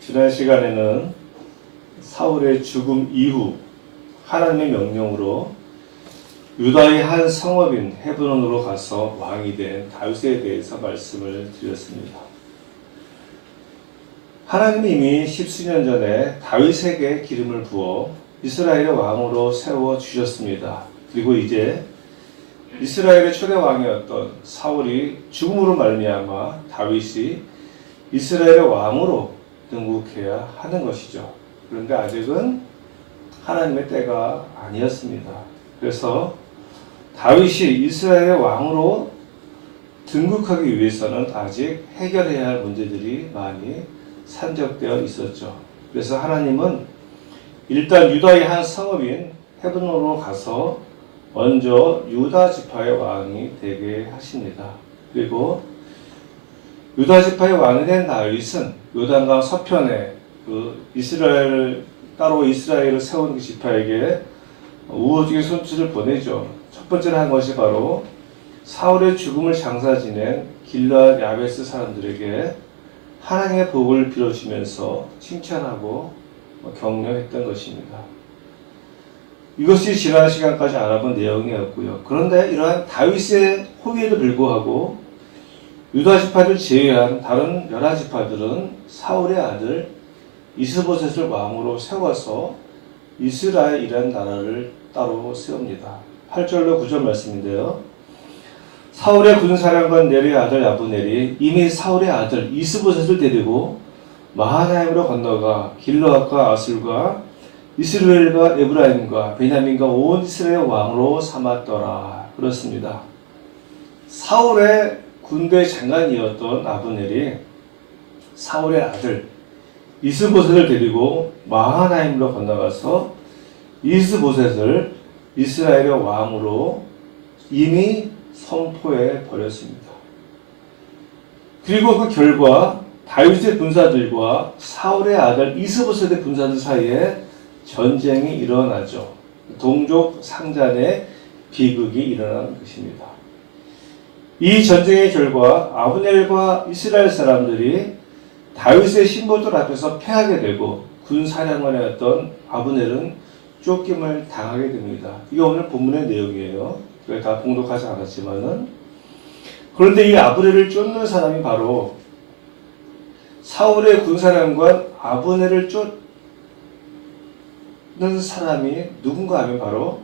지난 시간에는 사울의 죽음 이후 하나님의 명령으로 유다의 한 성읍인 헤브론으로 가서 왕이 된 다윗에 대해서 말씀을 드렸습니다. 하나님이 이미 십수년 전에 다윗에게 기름을 부어 이스라엘의 왕으로 세워 주셨습니다. 그리고 이제 이스라엘의 초대 왕이었던 사울이 죽음으로 말미암아 다윗이 이스라엘의 왕으로 등극해야 하는 것이죠. 그런데 아직은 하나님의 때가 아니었습니다. 그래서 다윗이 이스라엘의 왕으로 등극하기 위해서는 아직 해결해야 할 문제들이 많이 산적되어 있었죠. 그래서 하나님은 일단 유다의 한 성읍인 헤브론으로 가서 먼저 유다 지파의 왕이 되게 하십니다. 그리고 유다 지파의 왕이 된 다윗은 요단강 서편에 따로 이스라엘을 세운 그 지파에게 우호적인 손짓을 보내죠. 첫 번째로 한 것이 바로 사울의 죽음을 장사 지낸 길르앗 야베스 사람들에게 하나님의 복을 빌어주면서 칭찬하고 격려했던 것입니다. 이것이 지난 시간까지 알아본 내용이었고요. 그런데 이러한 다윗의 호위에도 불구하고 유다 지파를 제외한 다른 11지파들은 사울의 아들 이스보셋을 왕으로 세워서 이스라엘이라는 나라를 따로 세웁니다. 8절로 9절 말씀인데요. 사울의 군사령관 네리의 아들 아브넬이 이미 사울의 아들 이스보셋을 데리고 마하나임으로 건너가 길르앗과 아술과 이스라엘과 에브라임과 베냐민과 온 이스라엘 왕으로 삼았더라. 그렇습니다. 사울의 군대 장관이었던 아브넬이 사울의 아들 이스보셋을 데리고 마하나임으로 건너가서 이스보셋을 이스라엘의 왕으로 이미 선포해 버렸습니다. 그리고 그 결과 다윗의 군사들과 사울의 아들 이스보셋의 군사들 사이에 전쟁이 일어나죠. 동족 상잔의 비극이 일어난 것입니다. 이 전쟁의 결과 아브넬과 이스라엘 사람들이 다윗의 신복들 앞에서 패하게 되고 군사령관이었던 아브넬은 쫓김을 당하게 됩니다. 이게 오늘 본문의 내용이에요. 다 봉독하지 않았지만은. 그런데 이 아브넬을 쫓는 사람이 바로 사울의 군사령관 아브넬을 쫓는 사람이 누군가 하면 바로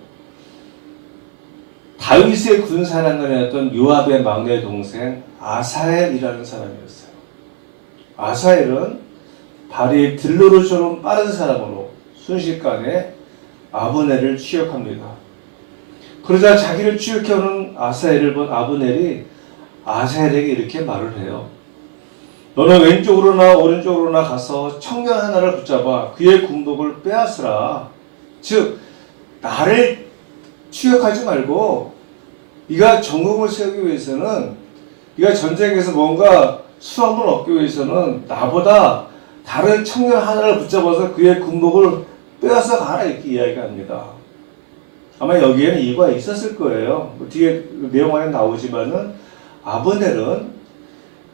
다윗의 군사령관이었던 요압의 막내 동생 아사헬이라는 사람이었어요. 아사헬은 발이 들로르처럼 빠른 사람으로 순식간에 아브넬을 추격합니다. 그러자 자기를 추격해오는 아사헬을 본 아브넬이 아사헬에게 이렇게 말을 해요. 너는 왼쪽으로나 오른쪽으로나 가서 청년 하나를 붙잡아 그의 군복을 빼앗으라. 즉 나를 추격하지 말고 네가 전공을 세우기 위해서는 네가 전쟁에서 뭔가 수확을 얻기 위해서는 나보다 다른 청년 하나를 붙잡아서 그의 군복을 빼앗아 가라 이렇게 이야기합니다. 아마 여기에는 이유가 있었을 거예요. 뒤에 내용 안에 나오지만은 아브넬은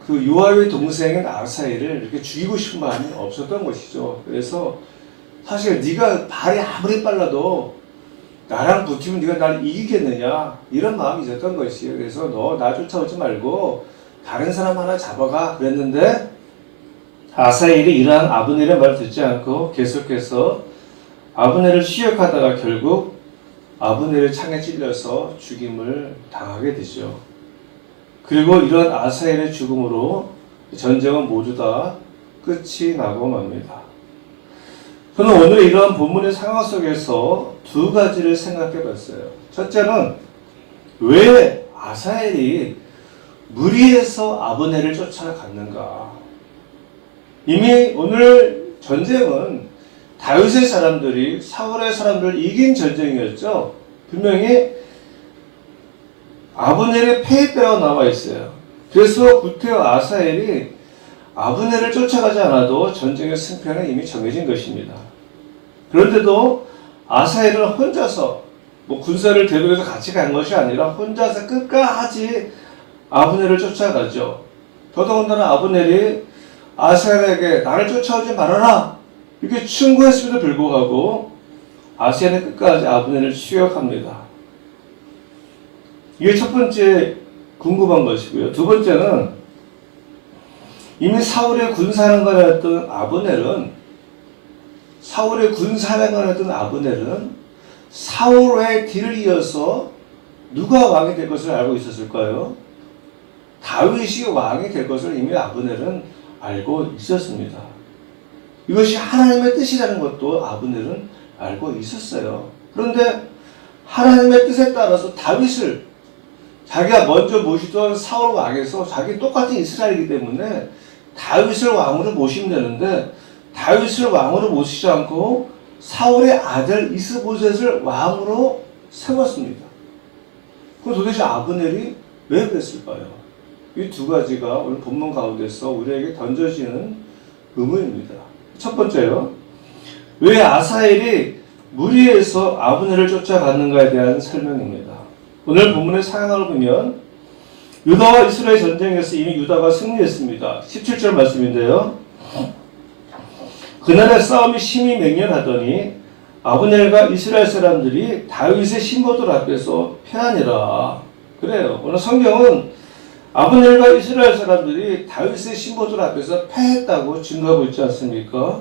그 요압의 동생인 아사헬을 이렇게 죽이고 싶은 마음이 없었던 것이죠. 그래서 사실 네가 발이 아무리 빨라도 나랑 붙으면 네가 날 이기겠느냐 이런 마음이 있었던 것이에요. 그래서 너 나 쫓아오지 말고 다른 사람 하나 잡아가 그랬는데 아사헬이 이러한 아브넬의 말을 듣지 않고 계속해서 아브넬을 추격하다가 결국 아브넬의 창에 찔려서 죽임을 당하게 되죠. 그리고 이런 아사헬의 죽음으로 전쟁은 모두 다 끝이 나고 맙니다. 저는 오늘 이런 본문의 상황 속에서 두 가지를 생각해 봤어요. 첫째는 왜 아사헬이 무리해서 아브넬을 쫓아갔는가? 이미 오늘 전쟁은 다윗의 사람들이 사울의 사람들을 이긴 전쟁이었죠. 분명히 아브넬의 패배가 나와 있어요. 그래서 구태여 아사헬이 아브넬을 쫓아가지 않아도 전쟁의 승패는 이미 정해진 것입니다. 그런데도 아사헬은 혼자서 군사를 대동해서 같이 간 것이 아니라 혼자서 끝까지 아브넬을 쫓아가죠. 더더군다나 아브넬이 아사엘에게 나를 쫓아오지 말아라 이렇게 충고했음에도 불구하고 아사엘은 끝까지 아브넬을 추격합니다. 이게 첫 번째 궁금한 것이고요. 두 번째는 이미 사울의 군사령관이었던 아브넬은 사울의 뒤를 이어서 누가 왕이 될 것을 알고 있었을까요? 다윗이 왕이 될 것을 이미 아브넬은 알고 있었습니다. 이것이 하나님의 뜻이라는 것도 아브넬은 알고 있었어요. 그런데 하나님의 뜻에 따라서 다윗을 자기가 먼저 모시던 사울 왕에서 자기 똑같은 이스라엘이기 때문에 다윗을 왕으로 모시면 되는데 다윗을 왕으로 모시지 않고 사울의 아들 이스보셋을 왕으로 세웠습니다. 그럼 도대체 아브넬이 왜 그랬을까요? 이 두 가지가 오늘 본문 가운데서 우리에게 던져지는 의문입니다. 첫 번째요. 왜 아사엘이 무리해서 아브넬을 쫓아갔는가에 대한 설명입니다. 오늘 본문의 상황을 보면 유다와 이스라엘 전쟁에서 이미 유다가 승리했습니다. 17절 말씀인데요. 그날의 싸움이 심히 맹렬하더니 아브넬과 이스라엘 사람들이 다윗의 신보들 앞에서 패하니라. 그래요. 오늘 성경은 아브넬과 이스라엘 사람들이 다윗의 신보들 앞에서 패했다고 증거하고 있지 않습니까?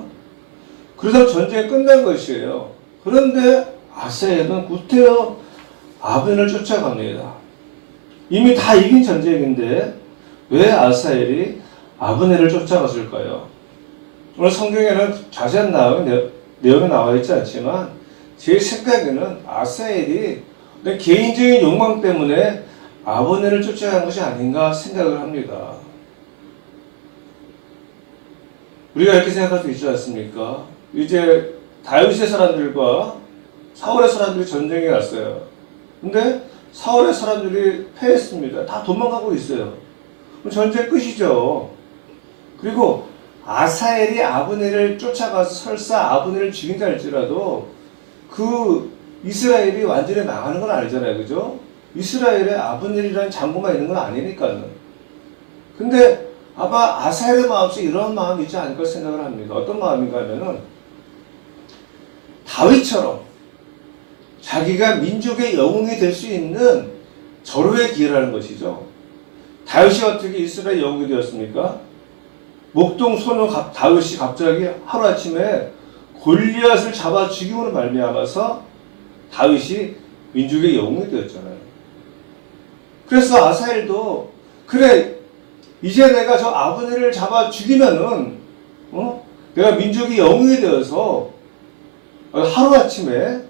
그러다 전쟁이 끝난 것이에요. 그런데 아사엘은 구태여 아브넬을 쫓아갑니다. 이미 다 이긴 전쟁인데 왜 아사엘이 아브넬을 쫓아갔을까요? 오늘 성경에는 자세한 내용이 나와 있지 않지만 제 생각에는 아사엘이 개인적인 욕망 때문에 아브넬을 쫓아간 것이 아닌가 생각을 합니다. 우리가 이렇게 생각할 수 있지 않습니까? 이제 다윗의 사람들과 사울의 사람들이 전쟁에 갔어요. 근데 사울의 사람들이 패했습니다. 다 도망가고 있어요. 그럼 전쟁 끝이죠. 그리고 아사엘이 아브넬을 쫓아가서 설사 아브넬을 죽인다 할지라도 그 이스라엘이 완전히 망하는 건 아니잖아요. 그죠? 이스라엘에 아브넬이라는 장군만 있는 건 아니니까요. 근데 아마 아사엘의 마음속에 이런 마음이 있지 않을까 생각을 합니다. 어떤 마음인가 하면은 다윗처럼 자기가 민족의 영웅이 될 수 있는 절호의 기회라는 것이죠. 다윗이 어떻게 이스라엘 영웅이 되었습니까? 목동 소년 다윗이 갑자기 하루아침에 골리앗을 잡아 죽임으로 말미암아서 다윗이 민족의 영웅이 되었잖아요. 그래서 아사엘도 그래 이제 내가 저 아브넬을 잡아 죽이면은 내가 민족의 영웅이 되어서 하루아침에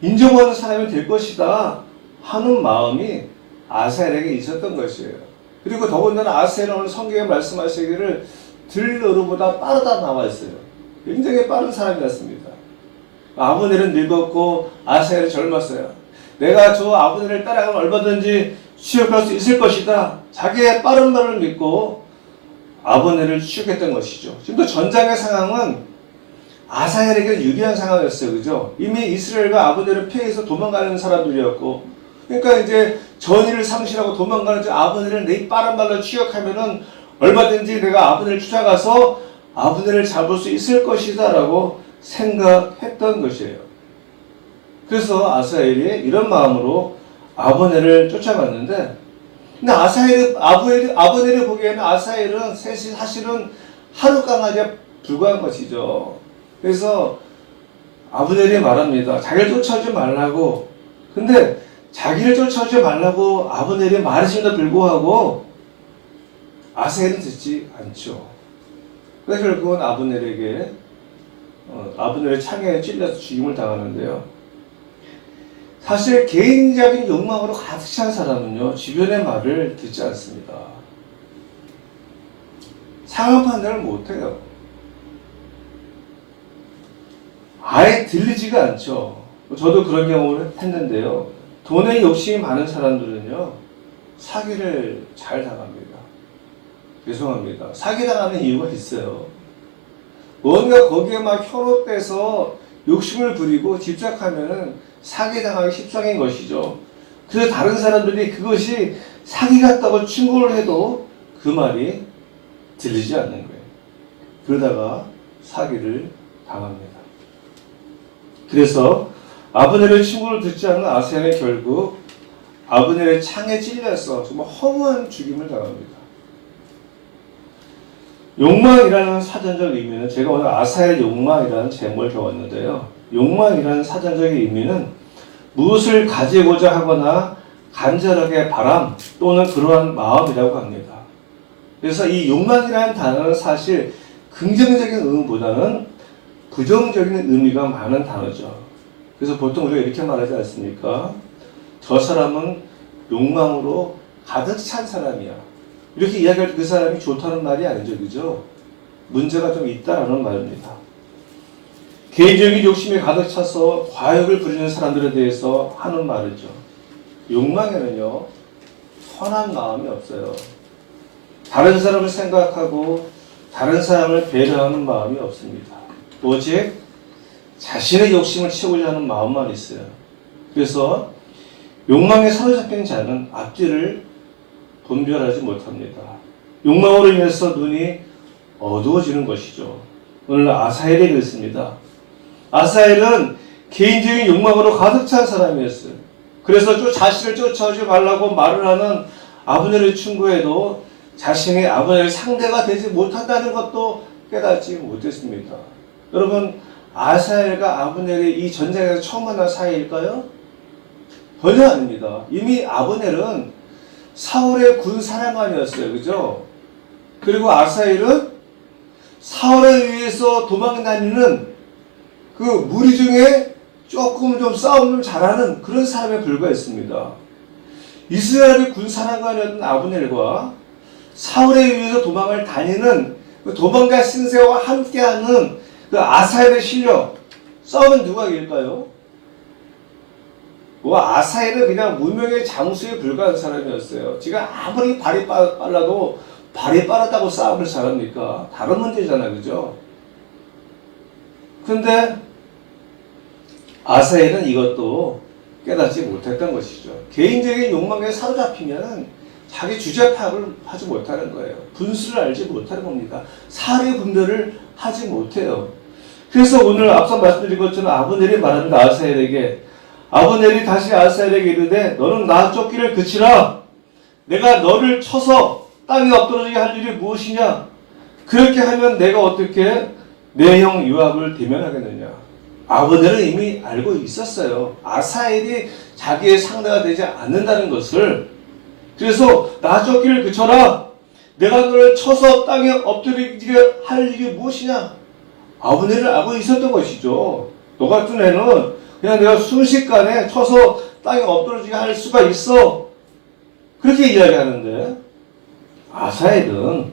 인정받는 사람이 될 것이다 하는 마음이 아사엘에게 있었던 것이에요. 그리고 더군다나 아사엘은 오늘 성경에 말씀하시기를 들러루보다 빠르다 나와 있어요. 굉장히 빠른 사람이었습니다. 아브넬은 늙었고 아사엘은 젊었어요. 내가 저 아브넬을 따라가면 얼마든지 추격할 수 있을 것이다. 자기의 빠른 말을 믿고 아브넬을 추격했던 것이죠. 지금도 전장의 상황은 아사엘에게 유리한 상황이었어요. 그죠? 이미 이스라엘과 아브넬은 패해서 도망가는 사람들이었고, 그러니까 이제 전의를 상실하고 도망가는 아브넬을 내 빠른 말로 추격하면은 얼마든지 내가 아브넬을 쫓아가서 아브넬을 잡을 수 있을 것이다 라고 생각했던 것이에요. 그래서 아사엘이 이런 마음으로 아브넬을 쫓아갔는데, 근데 아브넬이 보기에는 아사엘은 사실은 하루 강아지에 불과한 것이죠. 그래서 아브넬이 말합니다. 자기를 쫓아오지 말라고. 근데 자기를 쫓아오지 말라고 아브넬이 말했음에도 불구하고 아사엘은 듣지 않죠. 그래서 결국은 아브넬의 창에 찔려서 죽임을 당하는데요. 사실 개인적인 욕망으로 가득 찬 사람은요, 주변의 말을 듣지 않습니다. 상황 판단을 못해요. 아예 들리지가 않죠. 저도 그런 경험을 했는데요. 돈에 욕심이 많은 사람들은요, 사기를 잘 당합니다. 죄송합니다. 사기당하는 이유가 있어요. 뭔가 거기에 막 현혹돼서 욕심을 부리고 집착하면은 사기당하기 십상인 것이죠. 그래서 다른 사람들이 그것이 사기 같다고 충고를 해도 그 말이 들리지 않는 거예요. 그러다가 사기를 당합니다. 그래서 아브넬의 친구를 듣지 않은 아사헬은 결국 아브넬의 창에 찔려서 정말 허무한 죽임을 당합니다. 욕망이라는 사전적 의미는, 제가 오늘 아사헬의 욕망이라는 제목을 적었는데요. 욕망이라는 사전적 의미는 무엇을 가지고자 하거나 간절하게 바람 또는 그러한 마음이라고 합니다. 그래서 이 욕망이라는 단어는 사실 긍정적인 의미보다는 부정적인 의미가 많은 단어죠. 그래서 보통 우리가 이렇게 말하지 않습니까? 저 사람은 욕망으로 가득 찬 사람이야. 이렇게 이야기할 때 그 사람이 좋다는 말이 아니죠. 그죠? 문제가 좀 있다라는 말입니다. 개인적인 욕심이 가득 차서 과욕을 부리는 사람들에 대해서 하는 말이죠. 욕망에는요, 선한 마음이 없어요. 다른 사람을 생각하고 다른 사람을 배려하는 마음이 없습니다. 오직 자신의 욕심을 채우려 하는 마음만 있어요. 그래서 욕망에 사로잡힌 자는 앞뒤를 분별하지 못합니다. 욕망으로 인해서 눈이 어두워지는 것이죠. 오늘 아사헬이 그랬습니다. 아사헬은 개인적인 욕망으로 가득 찬 사람이었어요. 그래서 자신을 쫓아오지 말라고 말을 하는 아브넬의 친구에도 자신이 아브넬의 상대가 되지 못한다는 것도 깨닫지 못했습니다. 여러분, 아사헬과 아브넬이 이 전쟁에서 처음 만난 사이일까요? 전혀 아닙니다. 이미 아브넬은 사울의 군 사령관이었어요. 그죠? 그리고 아사헬은 사울에 의해서 도망다니는 그 무리 중에 조금 좀 싸움 좀 잘하는 그런 사람에 불과했습니다. 이스라엘의 군 사령관이었던 아브넬과 사울에 의해서 도망을 다니는 그 도망가 신세와 함께하는 그 아사헬의 실력, 싸움은 누가 이길까요? 아사헬은 그냥 무명의 장수에 불과한 사람이었어요. 지가 아무리 발이 빨라도 발이 빠르다고 싸움을 잘합니까? 다른 문제잖아요. 그죠? 근데 아사헬은 이것도 깨닫지 못했던 것이죠. 개인적인 욕망에 사로잡히면 자기 주제 파악을 하지 못하는 거예요. 분수를 알지 못하는 겁니다. 사례 분별을 하지 못해요. 그래서 오늘 앞서 말씀드린 것처럼 아브넬이 말합니다. 아사헬에게. 아브넬이 다시 아사헬에게 이르되 너는 나 쫓기를 그치라. 내가 너를 쳐서 땅에 엎드러지게 할 일이 무엇이냐? 그렇게 하면 내가 어떻게 내 형 요압을 대면하겠느냐? 아브넬은 이미 알고 있었어요. 아사헬이 자기의 상대가 되지 않는다는 것을. 그래서 나 쫓기를 그쳐라. 내가 너를 쳐서 땅에 엎드리게 할 일이 무엇이냐? 아브넬을 알고 있었던 것이죠. 너 같은 애는 그냥 내가 순식간에 쳐서 땅에 엎드러지게 할 수가 있어. 그렇게 이야기하는데 아사헬은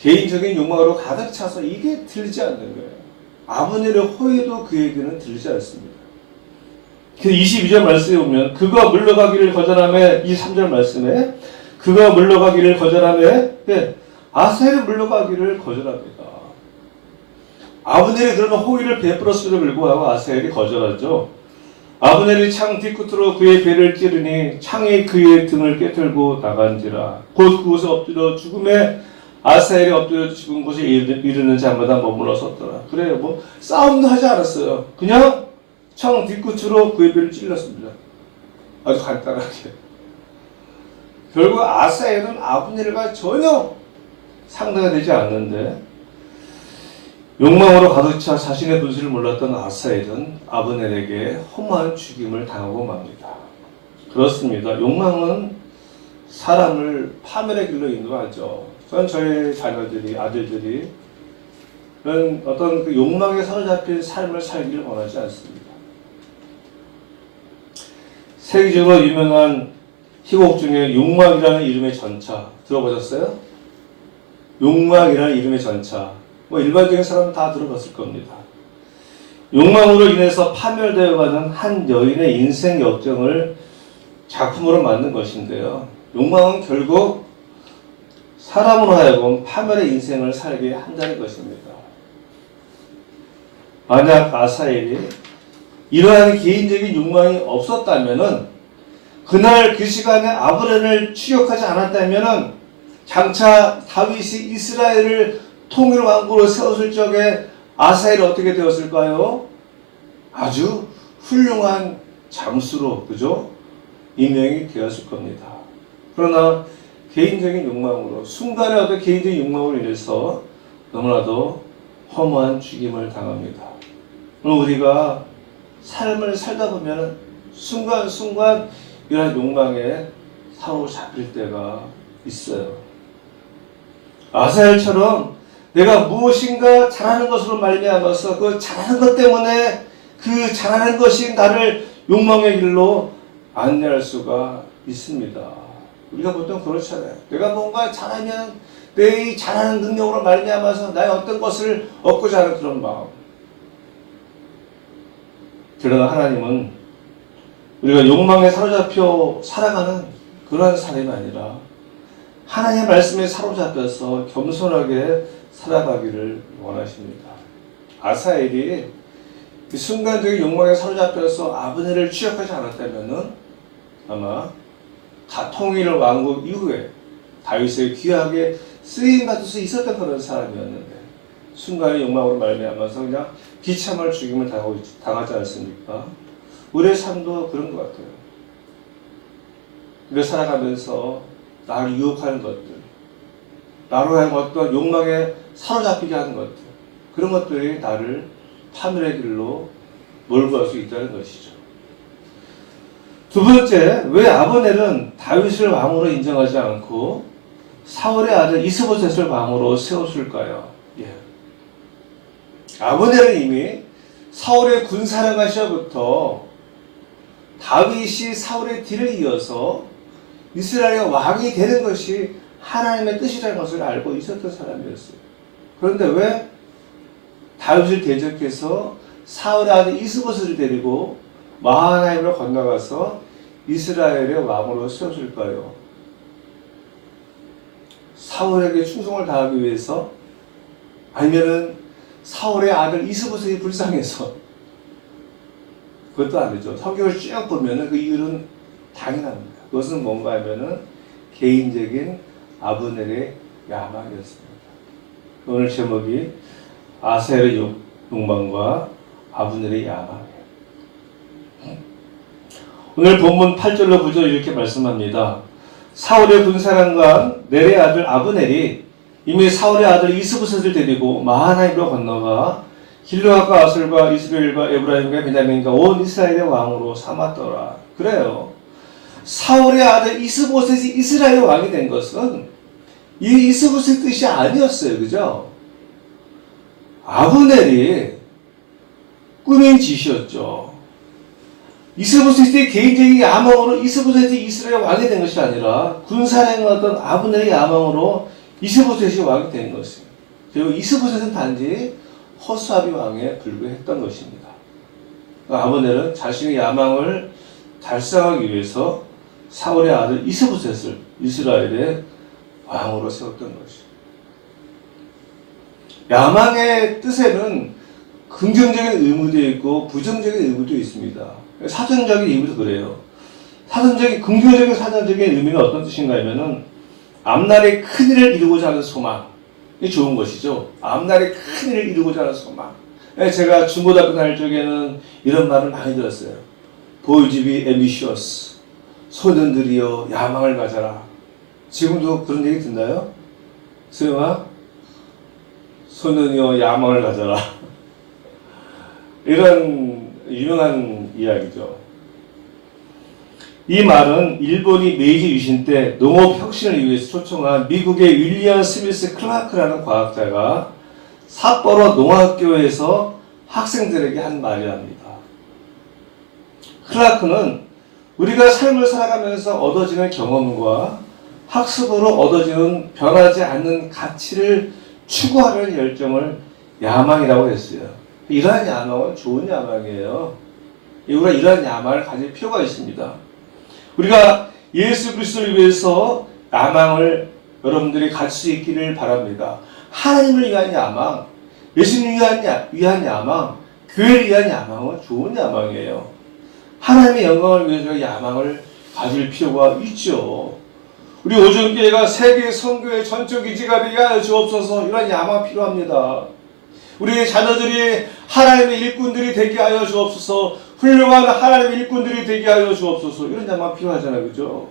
개인적인 욕망으로 가득 차서 이게 들리지 않는 거예요. 아브넬의 호의도 그에게는 들리지 않습니다. 22절 말씀에 보면 그가 물러가기를 거절하며, 이 3절 말씀에 그가 물러가기를 거절하며, 아사헬이 물러가기를 거절합니다. 아브넬이 그러면 호의를 베풀었음에도 불구하고 아사헬이 거절하죠. 아브넬이 창 뒤끝으로 그의 배를 찌르니 창이 그의 등을 깨틀고 나간지라. 곧 그곳에 엎드려 죽음에 아사헬이 엎드려 죽은 곳에 이르는 자마다 머물러 섰더라. 그래요. 뭐 싸움도 하지 않았어요. 그냥 창 뒤끝으로 그의 배를 찔렀습니다. 아주 간단하게. 결국 아사헬은 아브넬과 전혀 상대가 되지 않는데 욕망으로 가득 차 자신의 분수를 몰랐던 아사헬은 아브넬에게 험한 죽임을 당하고 맙니다. 그렇습니다. 욕망은 사람을 파멸의 길로 인도하죠. 저는 저희 자녀들이, 아들들이 그런 어떤 그 욕망에 사로잡힌 삶을 살기를 원하지 않습니다. 세계적으로 유명한 희곡 중에 욕망이라는 이름의 전차 들어보셨어요? 욕망이라는 이름의 전차. 뭐 일반적인 사람은 다 들어봤을 겁니다. 욕망으로 인해서 파멸되어가는 한 여인의 인생 역정을 작품으로 만든 것인데요. 욕망은 결국 사람으로 하여금 파멸의 인생을 살게 한다는 것입니다. 만약 아사헬이 이러한 개인적인 욕망이 없었다면은, 그날 그 시간에 아브넬을 추격하지 않았다면은 장차 다윗이 이스라엘을 통일 왕국을 세웠을 적에 아사엘이 어떻게 되었을까요? 아주 훌륭한 장수로, 그죠? 임명이 되었을 겁니다. 그러나 개인적인 욕망으로, 순간의 어떤 개인적인 욕망으로 인해서 너무나도 허무한 죽임을 당합니다. 우리가 삶을 살다 보면 순간순간 이러한 욕망에 사로잡힐 때가 있어요. 아사엘처럼 내가 무엇인가 잘하는 것으로 말미암아서 그 잘하는 것 때문에 그 잘하는 것이 나를 욕망의 길로 안내할 수가 있습니다. 우리가 보통 그렇잖아요. 내가 뭔가 잘하면 내 이 잘하는 능력으로 말미암아서 나의 어떤 것을 얻고자 하는 그런 마음. 그러나 하나님은 우리가 욕망에 사로잡혀 살아가는 그러한 사람이 아니라 하나님의 말씀에 사로잡혀서 겸손하게 살아가기를 원하십니다. 아사엘이 그 순간적인 욕망에 사로잡혀서 아브넬을 추격하지 않았다면 아마 통일 왕국 이후에 다윗의 귀하게 쓰임받을 수 있었던 그런 사람이었는데 순간의 욕망으로 말미암아서 그냥 비참할 죽임을 당하지 않습니까? 우리의 삶도 그런 것 같아요. 우리가 살아가면서 나를 유혹하는 것들, 나로 하여금 어떤 욕망에 사로잡히게 하는 것들, 그런 것들이 나를 파멸의 길로 몰고 갈 수 있다는 것이죠. 두 번째, 왜 아브넬은 다윗을 왕으로 인정하지 않고 사울의 아들 이스보셋을 왕으로 세웠을까요? 아브넬은 이미 사울의 군사령관 시절부터 다윗이 사울의 뒤를 이어서 이스라엘의 왕이 되는 것이 하나님의 뜻이라는 것을 알고 있었던 사람이었어요. 그런데 왜 다윗을 대적해서 사울의 아들 이스보셋을 데리고 마하나임으로 건너가서 이스라엘의 왕으로 세웠을까요? 사울에게 충성을 다하기 위해서? 아니면은 사울의 아들 이스보셋이 불쌍해서? 그것도 아니죠. 성경을 쭉 보면은 그 이유는 당연합니다. 그것은 뭔가 하면은 개인적인 아브넬의 야망이었습니다. 오늘 제목이 아사엘의 욕망과 아브넬의 야망이에요. 오늘 본문 8절로 9절 이렇게 말씀합니다. 사울의 군사령관 넬의 아들 아브넬이 이미 사울의 아들 이스보셋을 데리고 마하나임으로 건너가 길르앗과 아술과 이스라엘과 에브라임과 베냐민과 온 이스라엘의 왕으로 삼았더라. 그래요. 사울의 아들 이스보셋이 이스라엘의 왕이 된 것은 이 이스보셋 뜻이 아니었어요. 그죠? 아브넬이 꾸민 짓이었죠. 이스보셋의 개인적인 야망으로 이스보셋이 이스라엘 왕이 된 것이 아니라 군사령하던 아브넬의 야망으로 이스보셋이 왕이 된 것입니다. 그리고 이스보셋은 단지 허수아비 왕에 불과했던 것입니다. 아브넬은 자신의 야망을 달성하기 위해서 사울의 아들 이스보셋을 이스라엘의 왕으로 세웠던 것입니다. 야망의 뜻에는 긍정적인 의무도 있고 부정적인 의무도 있습니다. 사전적인 의미도 그래요. 긍정적인 사전적인 의미는 어떤 뜻인가 하면은 앞날에 큰일을 이루고자 하는 소망이 좋은 것이죠. 앞날에 큰일을 이루고자 하는 소망. 제가 중고등학교 다닐 적에는 이런 말을 많이 들었어요. Boys be ambitious. 소년들이여 야망을 가져라. 지금도 그런 얘기 듣나요? 소영아? 소년이여 야망을 가져라. 이런 유명한 이야기죠. 이 말은 일본이 메이지 유신 때 농업 혁신을 위해서 초청한 미국의 윌리엄 스미스 클라크라는 과학자가 삿포로 농학교에서 학생들에게 한 말이랍니다. 클라크는 우리가 삶을 살아가면서 얻어지는 경험과 학습으로 얻어지는 변하지 않는 가치를 추구하려는 열정을 야망이라고 했어요. 이러한 야망은 좋은 야망이에요. 우리가 이러한 야망을 가질 필요가 있습니다. 우리가 예수 그리스도를 위해서 야망을 여러분들이 가질 수 있기를 바랍니다. 하나님을 위한 야망, 예수님을 위한 야망, 교회를 위한 야망은 좋은 야망이에요. 하나님의 영광을 위해서 야망을 가질 필요가 있죠. 우리 오전교회가 세계 선교의 전적 기지가 되게 하여 주옵소서. 이런 야망이 필요합니다. 우리의 자녀들이 하나님의 일꾼들이 되게 하여 주옵소서. 훌륭한 하나님의 일꾼들이 되게 하여 주옵소서. 이런 야망이 필요하잖아요. 그죠?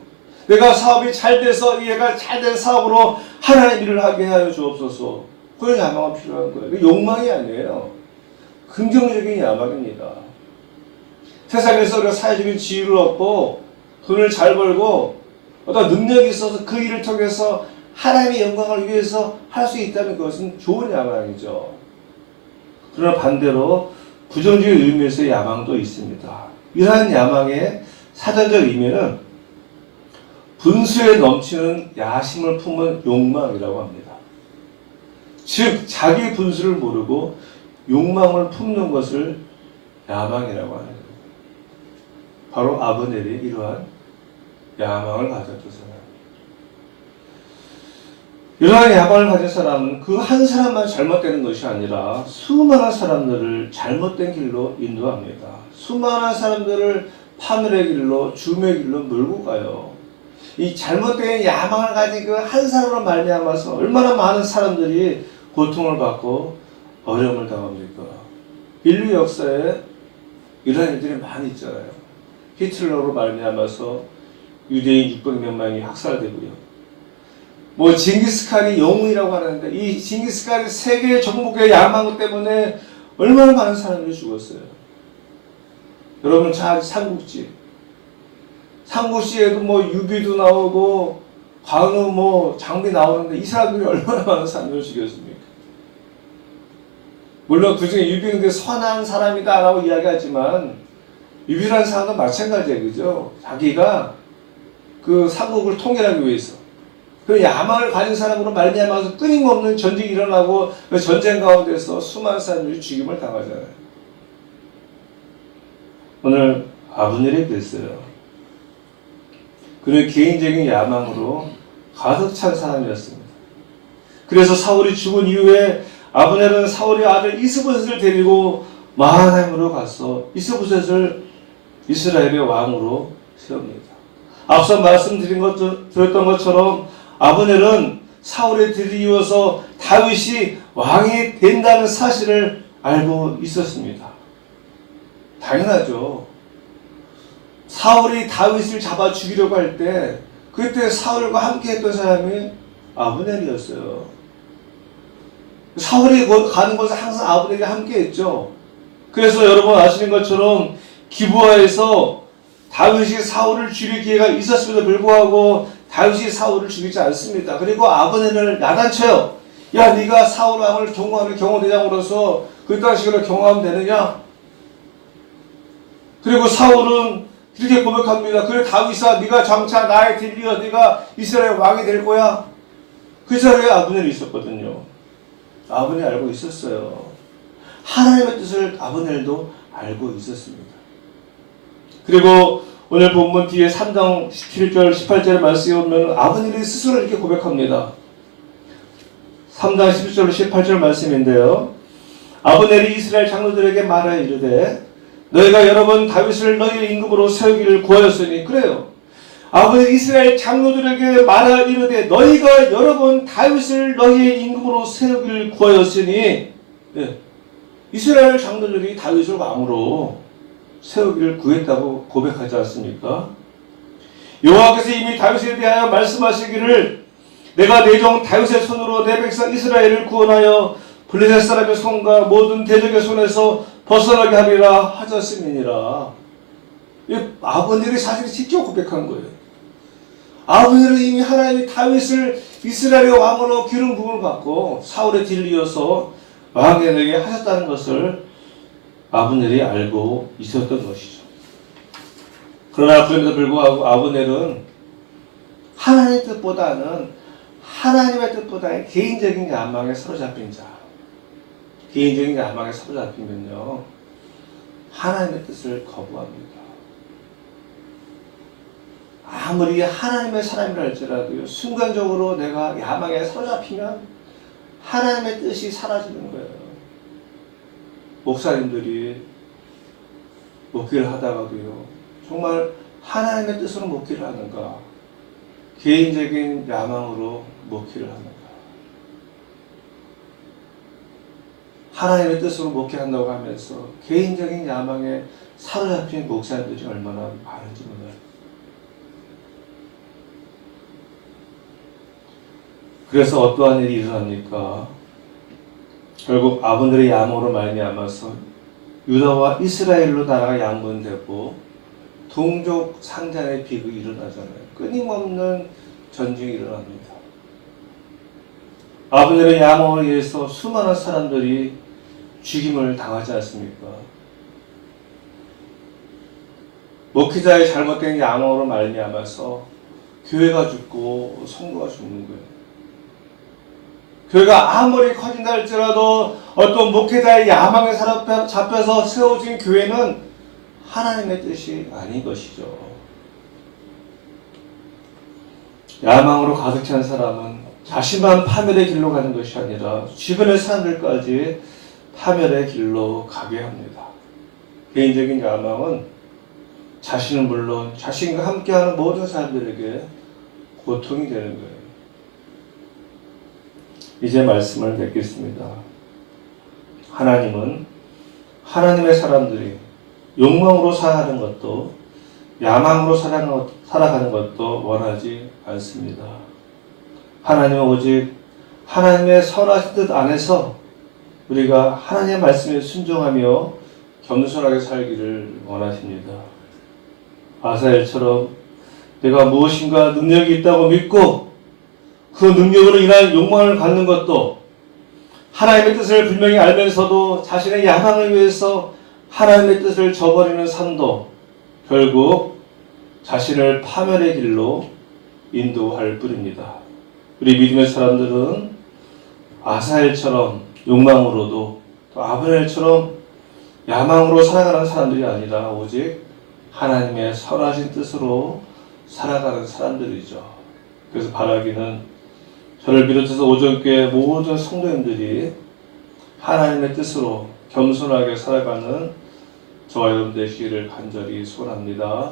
내가 사업이 잘 돼서 얘가 잘된 사업으로 하나님 일을 하게 하여 주옵소서. 그런 야망이 필요한 거예요. 욕망이 아니에요. 긍정적인 야망입니다. 세상에서 우리가 사회적인 지위를 얻고 돈을 잘 벌고 어떤 능력이 있어서 그 일을 통해서 하나님의 영광을 위해서 할 수 있다는 것은 좋은 야망이죠. 그러나 반대로 부정적인 의미에서의 야망도 있습니다. 이러한 야망의 사전적 의미는 분수에 넘치는 야심을 품은 욕망이라고 합니다. 즉 자기 분수를 모르고 욕망을 품는 것을 야망이라고 하는 거예요. 바로 아브넬이 이러한 야망을 가졌던 사람. 이러한 야망을 가진 사람은 그 한 사람만 잘못되는 것이 아니라 수많은 사람들을 잘못된 길로 인도합니다. 수많은 사람들을 파멸의 길로, 죽음의 길로 몰고 가요. 이 잘못된 야망을 가진 그 한 사람으로 말미암아서 얼마나 많은 사람들이 고통을 받고 어려움을 당합니까? 인류 역사에 이런 일들이 많이 있잖아요. 히틀러로 말미암아서 유대인 600몇 명이 학살되고요. 뭐 징기스칸이 영웅이라고 하는데 이 징기스칸이 세계 정복의 야망 때문에 얼마나 많은 사람들이 죽었어요. 여러분 잘 삼국지에도 뭐 유비도 나오고 관우 뭐 장비 나오는데 이 사람들이 얼마나 많은 사람들을 죽였습니까? 물론 그중에 유비는 선한 사람이다 라고 이야기하지만 유비라는 사람도 마찬가지예요. 그죠? 자기가 그 삼국을 통일하기 위해서 그 야망을 가진 사람으로 말미암아서 끊임없는 전쟁이 일어나고 그 전쟁 가운데서 수많은 사람들이 죽임을 당하잖아요. 오늘 아브넬이 그랬어요. 그는 개인적인 야망으로 가득 찬 사람이었습니다. 그래서 사울이 죽은 이후에 아브넬은 사울의 아들 이스보셋을 데리고 마하나임으로 가서 이스보셋을 이스라엘의 왕으로 세웁니다. 앞서 드렸던 것처럼 아브넬은 사울의 뒤를 이어서 다윗이 왕이 된다는 사실을 알고 있었습니다. 당연하죠. 사울이 다윗을 잡아 죽이려고 할 때 그때 사울과 함께 했던 사람이 아브넬이었어요. 사울이 가는 곳에 항상 아브넬이 함께 했죠. 그래서 여러분 아시는 것처럼 기브아에서 다윗이 사울을 죽일 기회가 있었음에도 불구하고 다윗이 사울을 죽이지 않습니다. 그리고 아브넬을 야단쳐요. 야, 네가 사울 왕을 경호하는 경호대장으로서 그딴 식으로 경호하면 되느냐? 그리고 사울은 이렇게 고백합니다. 그래 다윗아, 네가 장차 나의 뒤이어 네가 이스라엘 왕이 될 거야. 그 자리에 아브넬이 있었거든요. 아브넬이 알고 있었어요. 하나님의 뜻을 아브넬도 알고 있었습니다. 그리고 오늘 본문 뒤에 3장 17절 18절의 말씀에 보면 아브넬이 스스로 이렇게 고백합니다. 3장 17절 18절 말씀인데요. 아브넬이 이스라엘 장로들에게 말하여 이르되 너희가 여러 번 다윗을 너희의 임금으로 세우기를 구하였으니 그래요. 아브넬이 이스라엘 장로들에게 말하여 이르되 너희가 여러 번 다윗을 너희의 임금으로 세우기를 구하였으니 이스라엘 장로들이 다윗을 왕으로 세우기를 구했다고 고백하지 않습니까? 여호와께서 이미 다윗에 대하여 말씀하시기를 내가 내 종 다윗의 손으로 내 백성 이스라엘을 구원하여 블레셋 사람의 손과 모든 대적의 손에서 벗어나게 하리라 하셨음이니라. 아브넬이 사실 직접 고백한 거예요. 아브넬은 이미 하나님이 다윗을 이스라엘의 왕으로 기름 부음을 받고 사울의 뒤를 이어서 왕이 되게 하셨다는 것을 아브넬이 알고 있었던 것이죠. 그러나 그럼에도 불구하고 아브넬은 하나님의 뜻보다는 개인적인 야망에 사로잡힌 자. 개인적인 야망에 사로잡히면요 하나님의 뜻을 거부합니다. 아무리 하나님의 사람이라 할지라도요 순간적으로 내가 야망에 사로잡히면 하나님의 뜻이 사라지는 거예요. 목사님들이 목회를 하다가도요 정말 하나님의 뜻으로 목회를 하는가, 개인적인 야망으로 목회를 합니다. 하나님의 뜻으로 목회한다고 하면서 개인적인 야망에 사로잡힌 목사님들이 얼마나 많은지 몰라요. 그래서 어떠한 일이 일어납니까? 결국 아버들의 야망으로 말미암아서 유다와 이스라엘로 나라가 양분되고 동족 상잔의 비극이 일어나잖아요. 끊임없는 전쟁이 일어납니다. 아버들의 야망을 위해서 수많은 사람들이 죽임을 당하지 않습니까? 목회자의 잘못된 야망으로 말미암아서 교회가 죽고 성도가 죽는 거예요. 교회가 아무리 커진다 할지라도 어떤 목회자의 야망에 잡혀서 세워진 교회는 하나님의 뜻이 아닌 것이죠. 야망으로 가득 찬 사람은 자신만 파멸의 길로 가는 것이 아니라 주변의 사람들까지 파멸의 길로 가게 합니다. 개인적인 야망은 자신은 물론 자신과 함께하는 모든 사람들에게 고통이 되는 거예요. 이제 말씀을 맺겠습니다. 하나님은 하나님의 사람들이 욕망으로 살아가는 것도 야망으로 살아가는 것도 원하지 않습니다. 하나님은 오직 하나님의 선하신 뜻 안에서 우리가 하나님의 말씀에 순종하며 겸손하게 살기를 원하십니다. 아사엘처럼 내가 무엇인가 능력이 있다고 믿고 그 능력으로 인한 욕망을 갖는 것도 하나님의 뜻을 분명히 알면서도 자신의 야망을 위해서 하나님의 뜻을 저버리는 삶도 결국 자신을 파멸의 길로 인도할 뿐입니다. 우리 믿음의 사람들은 아사엘처럼 욕망으로도 또 아브넬처럼 야망으로 살아가는 사람들이 아니라 오직 하나님의 선하신 뜻으로 살아가는 사람들이죠. 그래서 바라기는 저를 비롯해서 오전교회 모든 성도님들이 하나님의 뜻으로 겸손하게 살아가는 저와 여러분 되시기를 간절히 소원합니다.